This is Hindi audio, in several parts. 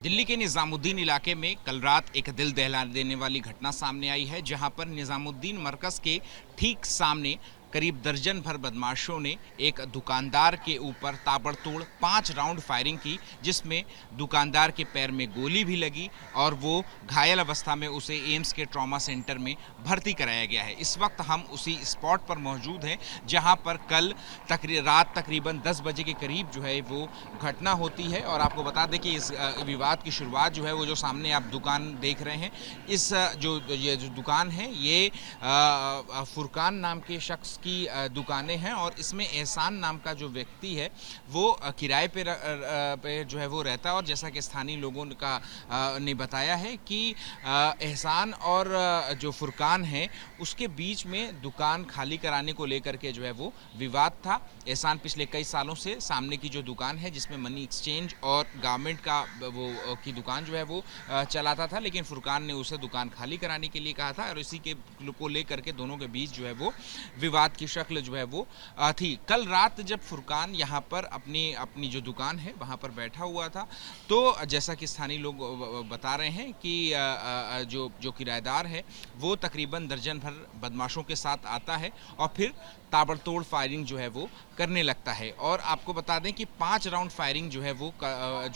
दिल्ली के निजामुद्दीन इलाके में कल रात एक दिल दहला देने वाली घटना सामने आई है, जहां पर निजामुद्दीन मरकज के ठीक सामने करीब दर्जन भर बदमाशों ने एक दुकानदार के ऊपर ताबड़तोड़ 5 राउंड फायरिंग की, जिसमें दुकानदार के पैर में गोली भी लगी और वो घायल अवस्था में उसे एम्स के ट्रॉमा सेंटर में भर्ती कराया गया है। इस वक्त हम उसी स्पॉट पर मौजूद हैं जहां पर कल रात तकरीबन 10 बजे के करीब जो है वो घटना होती है। और आपको बता दें कि इस विवाद की शुरुआत जो है वो जो सामने आप दुकान देख रहे हैं, इस ये जो दुकान है ये फुरकान नाम के शख्स की दुकानें हैं और इसमें एहसान नाम का जो व्यक्ति है वो किराए पे जो है वो रहता है। और जैसा कि स्थानीय लोगों ने बताया है कि एहसान और जो फुरकान है उसके बीच में दुकान खाली कराने को लेकर के जो है वो विवाद था। एहसान पिछले कई सालों से सामने की जो दुकान है जिसमें मनी एक्सचेंज और गारमेंट का वो की दुकान जो है वो चलाता था, लेकिन फुरकान ने उसे दुकान खाली कराने के लिए कहा था और इसी के को लेकर के दोनों के बीच जो है वो विवाद की शक्ल जो है वो थी। कल रात जब फुरकान यहाँ पर अपनी जो दुकान है वहाँ पर बैठा हुआ था, तो जैसा कि स्थानीय लोग बता रहे हैं कि जो किराएदार है वो तकरीबन दर्जन भर बदमाशों के साथ आता है और फिर ताबड़तोड़ फायरिंग जो है वो करने लगता है। और आपको बता दें कि 5 राउंड फायरिंग जो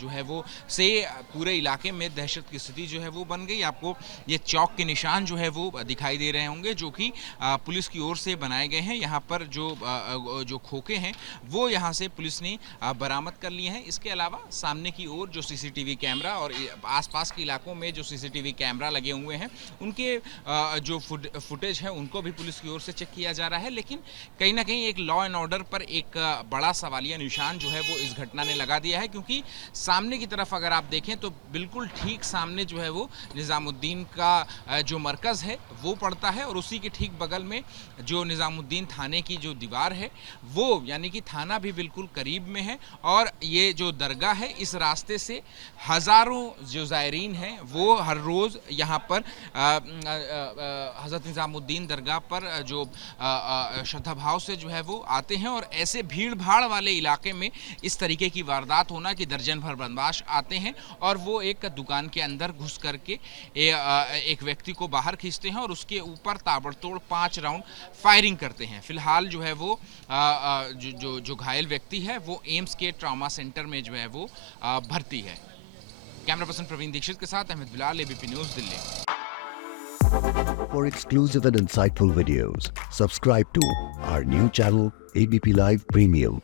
है वो से पूरे इलाके में दहशत की स्थिति जो है वो बन गई। आपको ये चौक के निशान जो है वो दिखाई दे रहे होंगे जो कि पुलिस की ओर से बनाए गए हैं। यहाँ पर जो खोखे हैं वो यहाँ से पुलिस ने बरामद कर लिए हैं। इसके अलावा सामने की ओर जो सीसीटीवी कैमरा और आसपास के इलाकों में जो सीसीटीवी कैमरा लगे हुए हैं उनके जो फुटेज है उनको भी पुलिस की ओर से चेक किया जा रहा है। लेकिन कहीं ना कहीं एक लॉ एंड ऑर्डर पर एक बड़ा सवालिया निशान जो है वो इस घटना ने लगा दिया है, क्योंकि सामने की तरफ अगर आप देखें तो बिल्कुल ठीक सामने जो है वो निजामुद्दीन का जो मरकज़ है वो पड़ता है और उसी के ठीक बगल में जो निजामुद्दीन थाने की जो दीवार है वो यानी कि थाना भी बिल्कुल करीब में है। और ये जो दरगाह है इस रास्ते से हज़ारों जो ज़ायरीन हैं वो हर रोज़ यहाँ पर हज़रत निजामुद्दीन दरगाह पर जो श्रद्धा भाव से जो है वो आते हैं। और ऐसे भीड़ भाड़ वाले इलाके में इस तरीके की वारदात होना कि दर्जन भर बदमाश आते हैं और वो एक दुकान के अंदर घुस करके एक व्यक्ति को बाहर खींचते हैं और उसके ऊपर ताबड़तोड़ 5 राउंड फायरिंग करते हैं। फिलहाल जो है वो जो घायल व्यक्ति है वो एम्स के ट्रॉमा सेंटर में जो है वो भर्ती है। कैमरा पर्सन प्रवीण दीक्षित के साथ Ahmad Bilal, ABP News, Delhi. For exclusive and insightful videos, subscribe to our new channel ABP Live Premium.